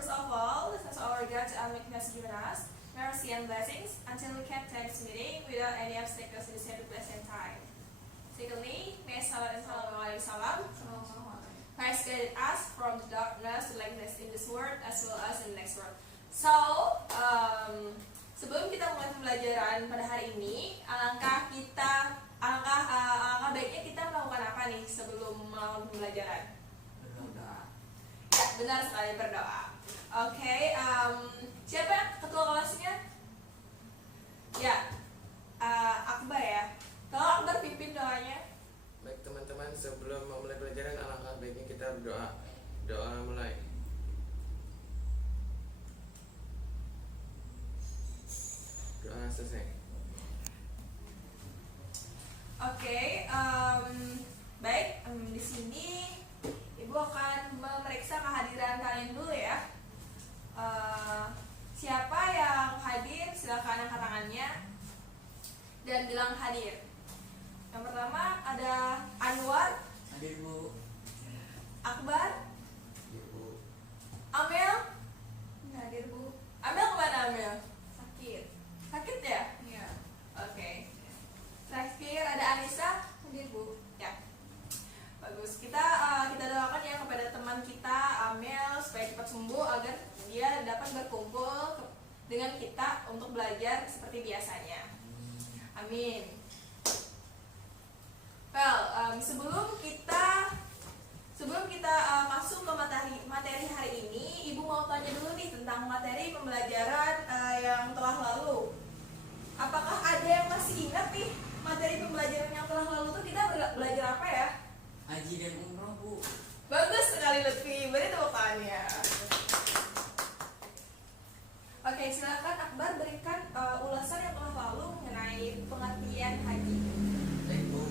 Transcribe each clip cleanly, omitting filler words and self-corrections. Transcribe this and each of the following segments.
First of all, thanks our God has given us mercy and blessings until we can take this meeting without any obstacles in the same place and time. Secondly, may Salat and Salam Christ guided us from the darkness to lightness in this world as well as in the next world. So, sebelum kita mulai pembelajaran pada hari ini, alangkah baiknya kita melakukan apa nih sebelum melakukan pembelajaran? Berdoa. Ya, benar sekali, berdoa. Oke, siapa ketua kelasnya? Ya, Akbar ya. Tolong Akbar pimpin doanya. Baik teman-teman, sebelum memulai pelajaran alangkah baiknya kita berdoa. Doa mulai. Doa selesai. Oke, baik. Di sini Ibu akan memeriksa kehadiran kalian dulu ya. Siapa yang hadir silakan angkat tangannya dan bilang hadir. Yang pertama ada Anwar, Hadir Bu. Akbar, Ibu. Amel. Hadir Bu. Amel kemana Amel? Sakit. Sakit ya? Iya. Oke. Terakhir ada Anissa. Hadir Bu. Ya. Bagus. Kita doakan ya kepada teman kita Amel supaya cepat sembuh agar dia dapat berkumpul dengan kita untuk belajar seperti biasanya. Amin. Well, sebelum kita masuk ke materi hari ini, Ibu mau tanya dulu nih tentang materi pembelajaran yang telah lalu. Apakah ada yang masih ingat nih materi pembelajaran yang telah lalu tuh kita belajar apa ya? Haji dan umroh Bu. Bagus sekali Lutfi, beri tepuk tangannya. Oke, silakan Akbar berikan ulasan yang telah lalu mengenai pengertian haji. Baik Bu.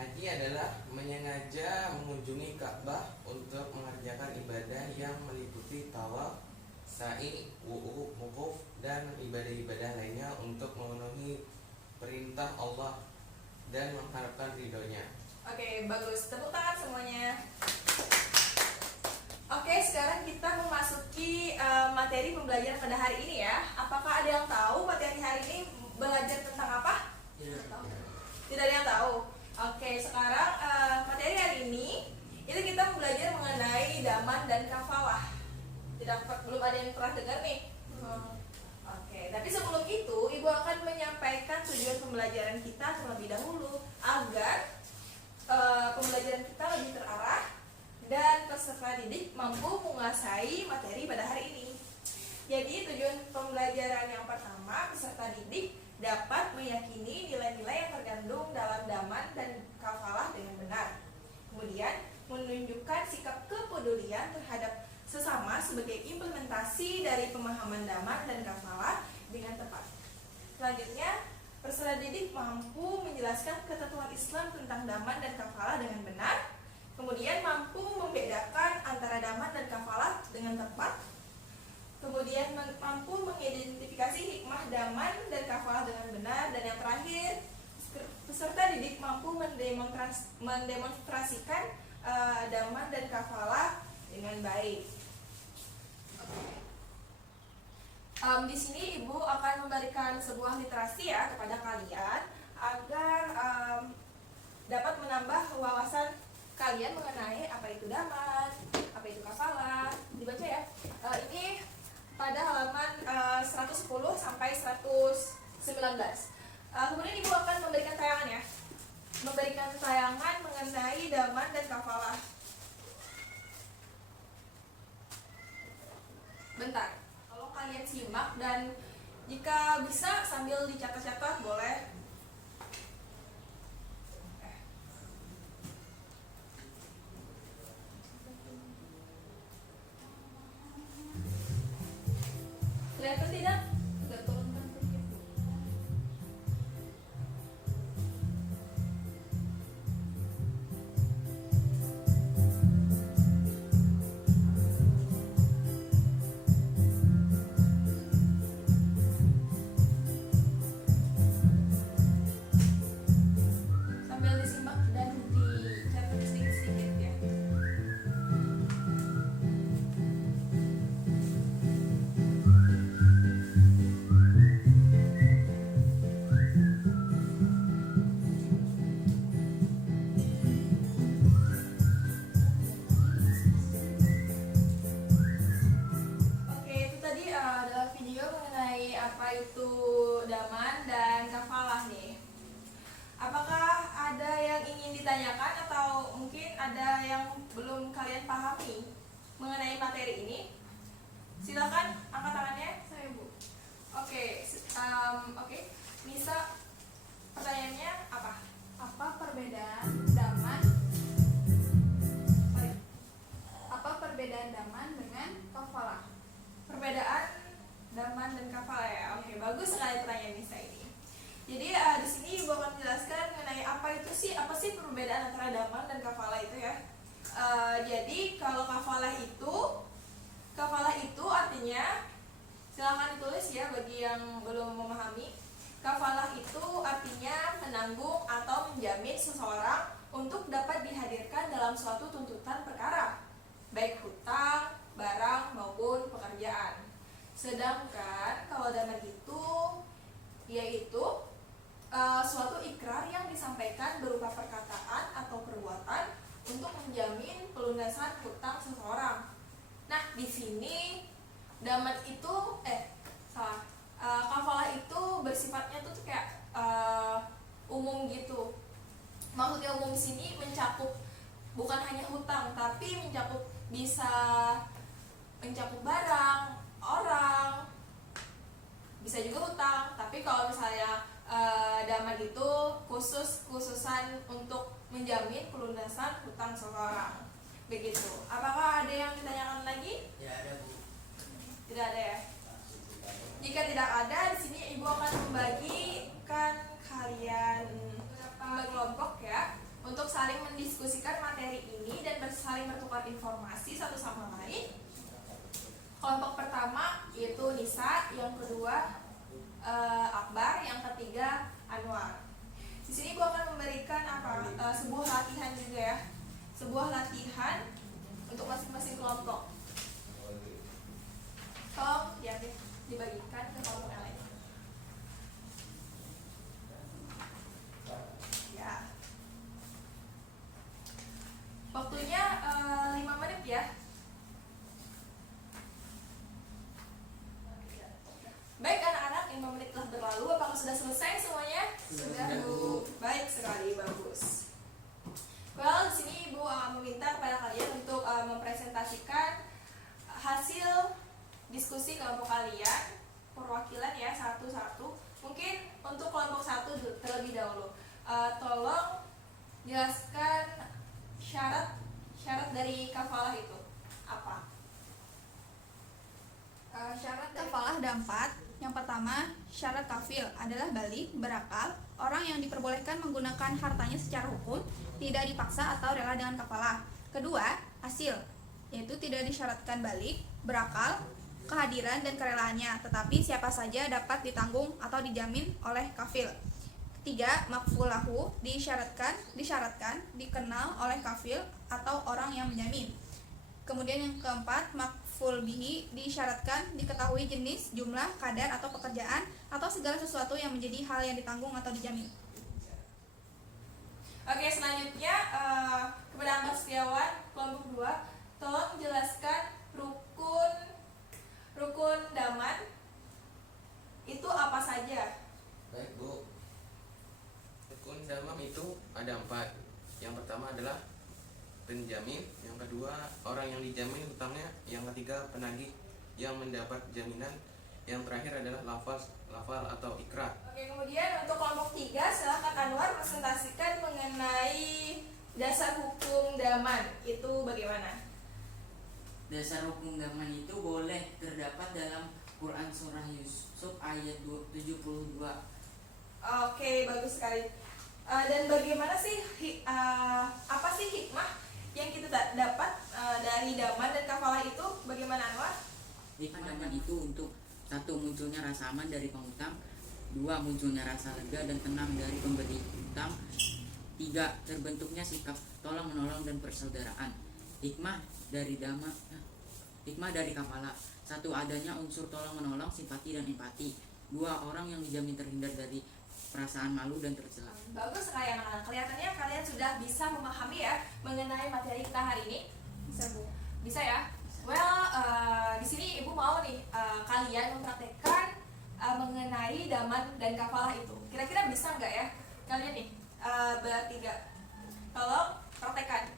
Haji adalah menyengaja mengunjungi Ka'bah untuk mengerjakan ibadah yang meliputi tawaf, sa'i, wukuf, dan ibadah-ibadah lainnya untuk memenuhi perintah Allah dan mengharapkan ridhonya. Oke, bagus. Tepuk tangan semuanya. Oke, sekarang kita memasuki materi pembelajaran pada hari ini ya. Apakah ada yang tahu materi hari ini belajar tentang apa? Tidak tahu. Tidak ada yang tahu. Oke, sekarang materi hari ini itu kita belajar mengenai daman dan kafalah. Belum ada yang pernah dengar nih. Oke, tapi sebelum itu Ibu akan menyampaikan tujuan pembelajaran kita terlebih dahulu agar pembelajaran kita lebih terarah dan peserta didik mampu menguasai materi pada hari ini. Jadi tujuan pembelajaran yang pertama, peserta didik dapat meyakini nilai-nilai yang terkandung dalam daman dan kafalah dengan benar. Kemudian menunjukkan sikap kepedulian terhadap sesama sebagai implementasi dari pemahaman daman dan kafalah dengan tepat. Selanjutnya, peserta didik mampu menjelaskan ketentuan Islam tentang daman dan kafalah dengan benar. Kemudian mampu membedakan antara daman dan kafalah dengan tepat. Kemudian mampu mengidentifikasi hikmah daman dan kafalah dengan benar. Dan yang terakhir, peserta didik mampu mendemonstrasikan daman dan kafalah dengan baik. Di sini Ibu akan memberikan sebuah literasi ya kepada kalian agar dapat menambah wawasan kalian mengenai apa itu daman, apa itu kafalah. Dibaca ya. Ini pada halaman 110 sampai 119. Kemudian Ibu akan memberikan tayangan ya. Memberikan tayangan mengenai daman dan kafalah. Bentar. Tolong kalian simak dan jika bisa sambil dicatat-catat boleh. Kelihatan tidak? Sudah turunkan sedikit. ditanyakan atau mungkin ada yang belum kalian pahami mengenai materi ini? Silakan angkat tangannya. Saya Bu. Oke, oke. Nisa, pertanyaannya apa? Apa perbedaan daman? Sorry. Apa perbedaan daman dengan kafalah? Perbedaan daman dan kafalah ya. Oke, bagus sekali pertanyaan Nisa ini. Jadi di sini Ibu akan menjelaskan mengenai apa sih perbedaan antara daman dan kafalah itu ya. Jadi kalau kafalah itu artinya, silahkan ditulis ya bagi yang belum memahami. Kafalah itu artinya menanggung atau menjamin seseorang untuk dapat dihadirkan dalam suatu tuntutan perkara, baik hutang, barang maupun pekerjaan. Sedangkan kalau daman itu yaitu suatu ikrar yang disampaikan berupa perkataan atau perbuatan untuk menjamin pelunasan hutang seseorang. Nah, di sini daman itu kafalah itu bersifatnya tuh kayak umum gitu. Maksudnya umum di sini mencakup bukan hanya hutang, tapi bisa mencakup barang, orang, bisa juga hutang. Tapi kalau misalnya daman itu khususan untuk menjamin pelunasan hutang seseorang. Begitu. Apakah ada yang ditanyakan lagi? Ya ada Bu. Tidak ada ya. Jika tidak ada, di sini Ibu akan membagikan kalian beberapa kelompok ya untuk saling mendiskusikan materi ini dan saling bertukar informasi satu sama lain. Kelompok pertama yaitu Nisa, yang kedua Akbar, yang ketiga Anwar. Di sini Ibu akan memberikan sebuah latihan juga ya. Sebuah latihan untuk masing-masing kelompok. Tolong ya dibagikan ke kelompok yang lain. Ya. Waktunya 5 menit ya. Baik anak-anak, 5 menit telah berlalu. Apakah sudah selesai semuanya? Sudah, Bu. Baik sekali, bagus. Well, di sini Ibu meminta kepada kalian untuk mempresentasikan hasil diskusi kelompok kalian, perwakilan ya satu-satu. Mungkin untuk kelompok 1 terlebih dahulu. Tolong jelaskan syarat dari kafalah itu apa? Syarat kafalah ada 4. Yang pertama, syarat kafil adalah balik, berakal, orang yang diperbolehkan menggunakan hartanya secara hukum, tidak dipaksa atau rela dengan kafalah. Kedua, asil, yaitu tidak disyaratkan balik, berakal, kehadiran dan kerelaannya, tetapi siapa saja dapat ditanggung atau dijamin oleh kafil. Ketiga, makfulahu, disyaratkan dikenal oleh kafil atau orang yang menjamin. Kemudian yang keempat, makful bihi, disyaratkan diketahui jenis, jumlah, kadar atau pekerjaan atau segala sesuatu yang menjadi hal yang ditanggung atau dijamin. Oke, selanjutnya kepada Angga Setiawan kelompok 2, tolong jelaskan rukun daman itu apa saja? Baik Bu. Rukun daman itu ada 4. Yang pertama adalah penjamin, yang kedua orang yang dijamin hutangnya, yang ketiga penagih yang mendapat jaminan, yang terakhir adalah lafal atau ikrar. Oke, kemudian untuk kelompok 3 silakan Anwar presentasikan mengenai dasar hukum daman itu bagaimana? Dasar hukum daman itu boleh terdapat dalam Quran Surah Yusuf ayat 72. Oke, bagus sekali. Dan bagaimana sih apa sih hikmah yang kita dapat dari daman dan kafalah itu? Bagaimana Anwar? Hikmah daman itu untuk 1. Munculnya rasa aman dari penghutang, 2. Munculnya rasa lega dan tenang dari pemberi hutang, 3. Terbentuknya sikap tolong menolong dan persaudaraan. Hikmah dari kafalah: 1. Adanya unsur tolong menolong, simpati dan empati. 2. Orang yang dijamin terhindar dari perasaan malu dan tercela. Bagus sekali anak-anak. Kelihatannya kalian sudah bisa memahami ya mengenai materi kita hari ini. Bisa Bu. Bisa ya? Well, di sini Ibu mau nih kalian mempraktekkan mengenai daman dan kafalah itu. Kira-kira bisa nggak ya kalian nih bertiga? Tolong praktekkan.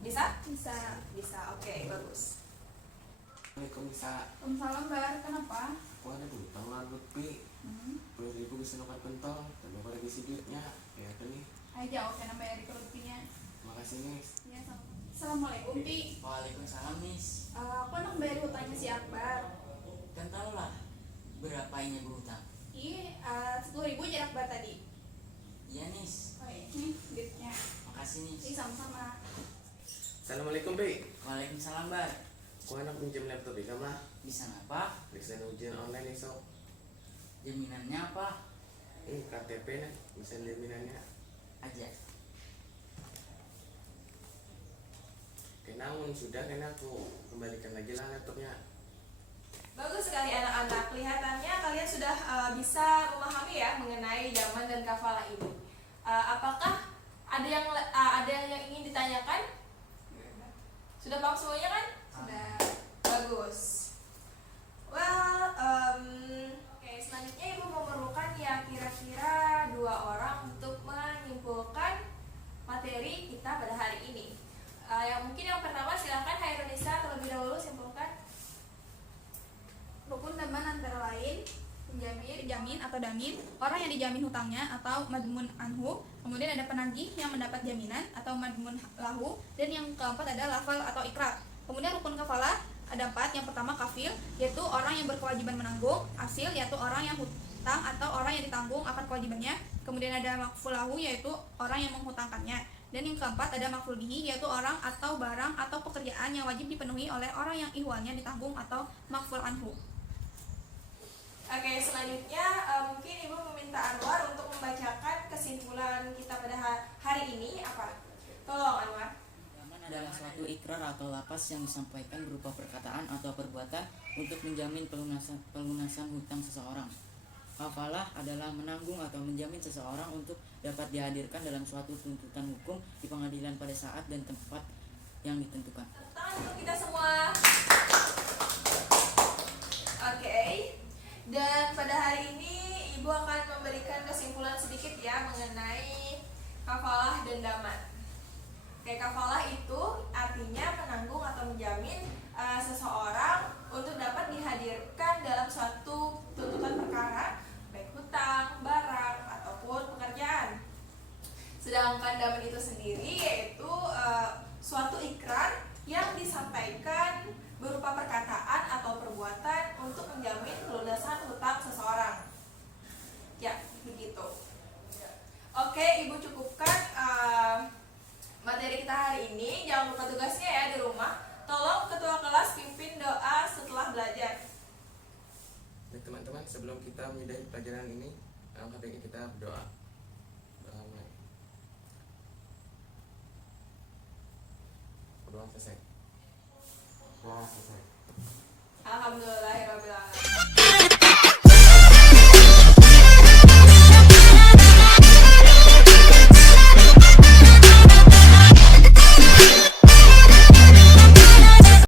Bisa? Bisa. Bisa, oke, bagus. Waalaikumsalam. Waalaikumsalam, Bar. Kenapa? Wah, ada hutang lah Lutfi. 10.000 bisa nuker pentol. Tapi aku lagi isi duitnya. Ya kan nih. Ayo jauh kan bayar di kelutinya. Makasih nih. Ya, sama. Assalamualaikum, Pi. Waalaikumsalam, Miss. Aku anak bayar hutangnya si Akbar. Kan tau lah berapa ini berhutang. Iya, 10.000 aja Akbar tadi. Iya, Miss. Oh iya, nih duitnya. Makasih, Ih, Miss. sama-sama. Assalamualaikum, Bi. Waalaikumsalam, Bar. Aku anak pinjam laptop Ika mah. Bisa apa? Bisa ujian online nih, so. Jaminannya apa? KTP nih, bisa jaminannya. Aja. Namun sudah, karena aku kembalikan lagi lah laptopnya. Bagus sekali anak-anak. Kelihatannya kalian sudah bisa memahami ya mengenai daman dan kafalah ini. Apakah ada yang ingin ditanyakan? Sudah paham semuanya kan? Sudah. Bagus. Well, oke, selanjutnya ibu memerlukan ya kira-kira 2 orang untuk menyimpulkan materi kita pada hari ini. Yang pertama silakan Hairunisa terlebih dahulu simpulkan. Rukun daman antara lain penjamin atau damin, orang yang dijamin hutangnya atau madmun anhu, kemudian ada penagih yang mendapat jaminan atau madmun lahu, dan yang keempat ada lafal atau ikrar. Kemudian rukun kafalah ada 4. Yang pertama kafil, yaitu orang yang berkewajiban menanggung, asil yaitu orang yang hutang atau orang yang ditanggung akan kewajibannya. Kemudian ada makful lahu, yaitu orang yang menghutangkannya. Dan yang keempat ada makful bihi, yaitu orang atau barang atau pekerjaan yang wajib dipenuhi oleh orang yang ihwalnya ditanggung atau makful anhu. Oke, selanjutnya mungkin ibu meminta Anwar untuk membacakan kesimpulan kita pada hari ini apa? Tolong Anwar. Daman adalah suatu ikrar atau lapas yang disampaikan berupa perkataan atau perbuatan untuk menjamin pelunasan hutang seseorang. Kafalah adalah menanggung atau menjamin seseorang untuk dapat dihadirkan dalam suatu tuntutan hukum di pengadilan pada saat dan tempat yang ditentukan. Tepuk tangan untuk kita semua. Oke. Dan pada hari ini ibu akan memberikan kesimpulan sedikit ya mengenai kafalah dan daman. Oke, kafalah itu artinya menanggung atau menjamin seseorang untuk dapat dihadirkan dalam suatu tuntutan perkara, baik hutang, barang, ataupun pekerjaan. Sedangkan daman itu sendiri yaitu suatu ikrar yang disampaikan berupa perkataan atau perbuatan untuk menjamin pelunasan hutang seseorang. Ya, begitu. Oke, ibu cukupkan materi kita hari ini. Jangan lupa tugasnya ya di rumah. Tolong ketua kelas pimpin doa setelah belajar. Baik teman-teman, sebelum kita menyudahi pelajaran ini, alangkah baiknya kita berdoa. Berdoa selesai. Alhamdulillahirobbilalamin.